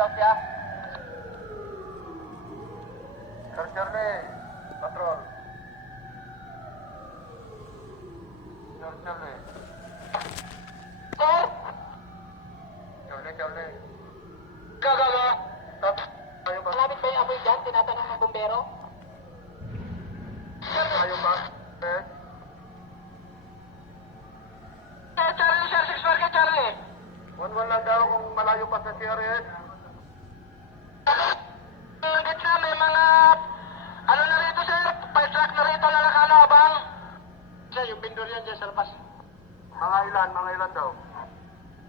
daw siya. Sir Charlie, patrol. Sir Charlie. Sir? Charlie. Gagawa. Stop. Ayaw ba? Malapit ba yung apoy dyan? Tinatanong ng bumbero? Ayaw ba? Eh? Charlie, sir. 6 Market, Charlie. 1-1 lang daw kung malayo pa sa CRS. Gitna, may mga... Ano na rito, sir? Fire truck na rito na nakano, abang. Sir, yung pindor yan dyan sa labas. Mga ilan daw?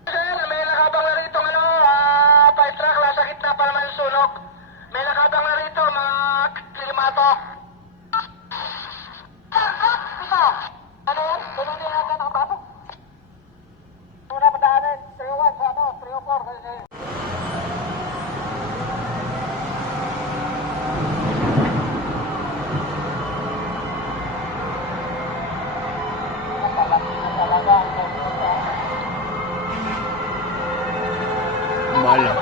Sir, may nakabang na rito, ano, fire truck. Nasa gitna pa naman yung sunog. May nakabang na rito, mga kilimato. Ito. Ano yan? Tulong din natin nakabato. Muna padaanin. 301 sa ano, 304. Kasi Bala.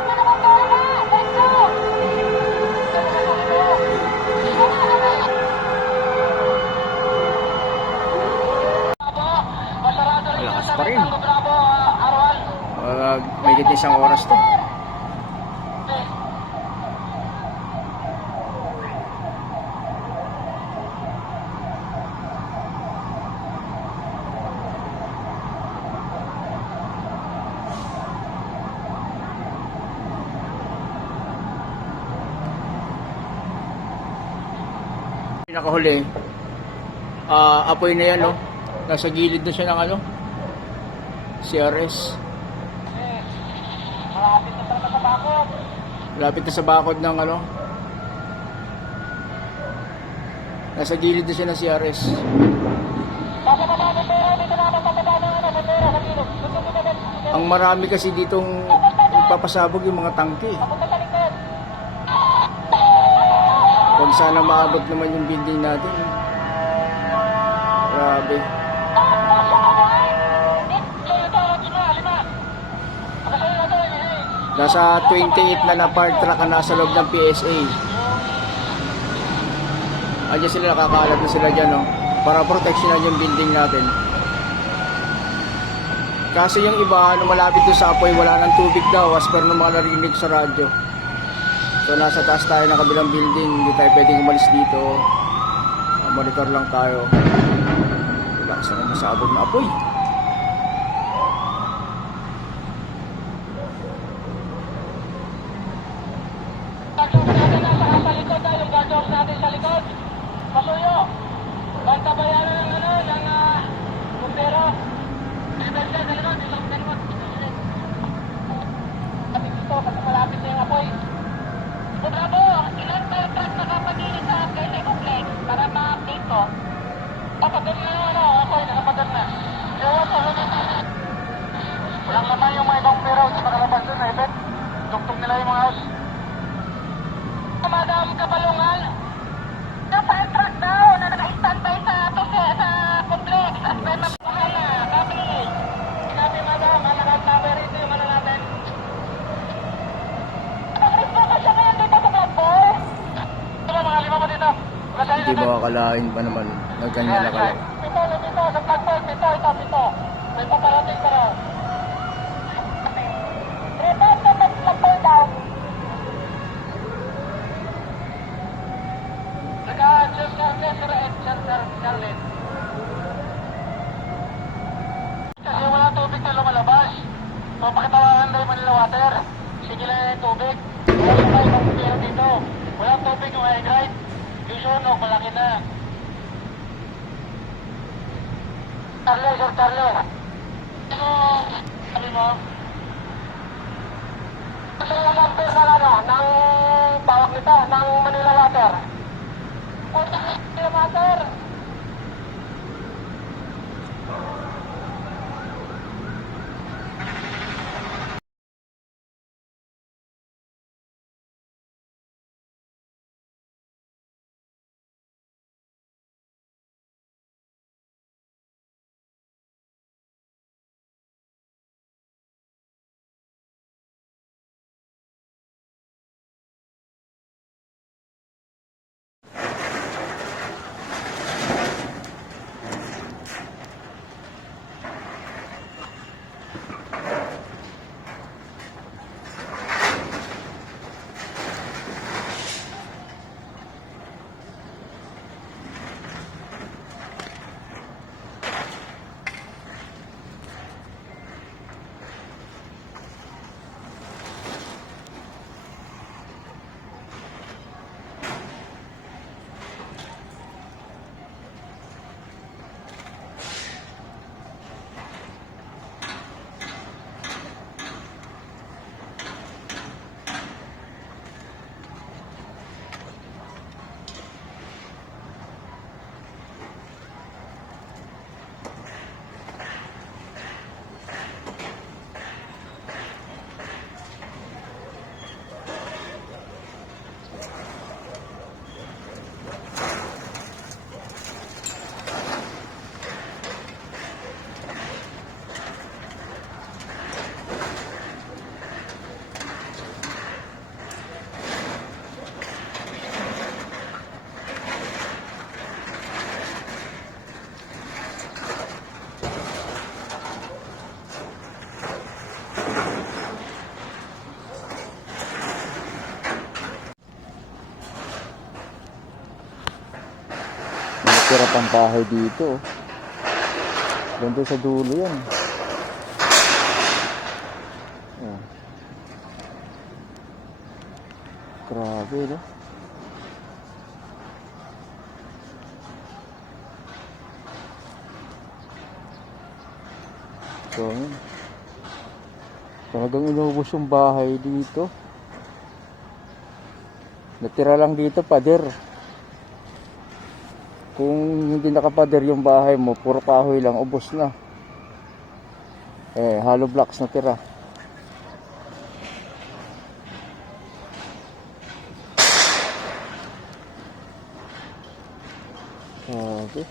Malakas pa rin. May git isang oras to. Nakahuli. Apoy na yan, no? Nasa gilid na siya ng ano? CRS. malapit na talaga sa bakod. Lapit na sa bakod ng ano? Nasa gilid na siya ng CRS. Baka mababa pero dito naman bababa ng ano, bandera sa gilid. Ang marami kasi ditong nagpapasabog yung mga tangke. Papunta sa likod. Huwag sana maabot naman yung building natin. Grabe. Nasa 28 na fire truck na nasa loob ng PSA. Andiyan sila, nakakaalat na sila dyan, no? Para proteksyonan yung building natin. Kasi yung iba, nung malapit doon sa apoy, wala ng tubig daw, as per nung mga narinig sa radyo. So nasa taas tayo ng kabilang building, hindi tayo pwedeng umalis dito. Monitor lang tayo. Wala kasi nang masabog na apoy. Sa likod tayo, yung guard natin sa likod. Pasuyo. Bantabayanan ng ano, ng bumbero. Sa likod, sa likod. Dito, kasi malapit na yung apoy. Bravo, ilang fire truck nakapagilit sa PSA complex para ma-update ko. Kapagod na ano, apoy, nakapagod na. Walang laman yung mga ibang pero sa makalabas doon, naipit. Tugtog nila yung mga house. Madam Kapalungan, yung fire truck daw na naka-standby sa complex. At may mapahan na, copy. Copy, madam, naka-cover rito yung ano natin. Nag-focus siya ngayon dito sa Blackboy. Ito mga lima pa dito. Hindi mo akalain pa naman na ganyan na kalaki. Dito, sa Blackboy, dito. May paparating pa raw. Report na mag-Blackboy daw. Charlie. Kasi wala tubig na lumalabas. So, pakitawahan daw yung Manila Water. Sige lang yung tubig. Wala tayo ibang pera dito. Wala tubig yung high-grade. Yung sunog, malaki na. Sir Charlie. Ano, sabi mo? Ano yung number na ano, ng tawag nito, ng Manila Water? Manila Water. tira pang bahay dito. Ganda sa dulo yan. Oh. Grabe, no? So, yun. Talagang inubos yung bahay dito. Natira lang dito, pader. Kung hindi nakapader yung bahay mo, puro kahoy lang, ubos na. Hollow blocks natira. Okay.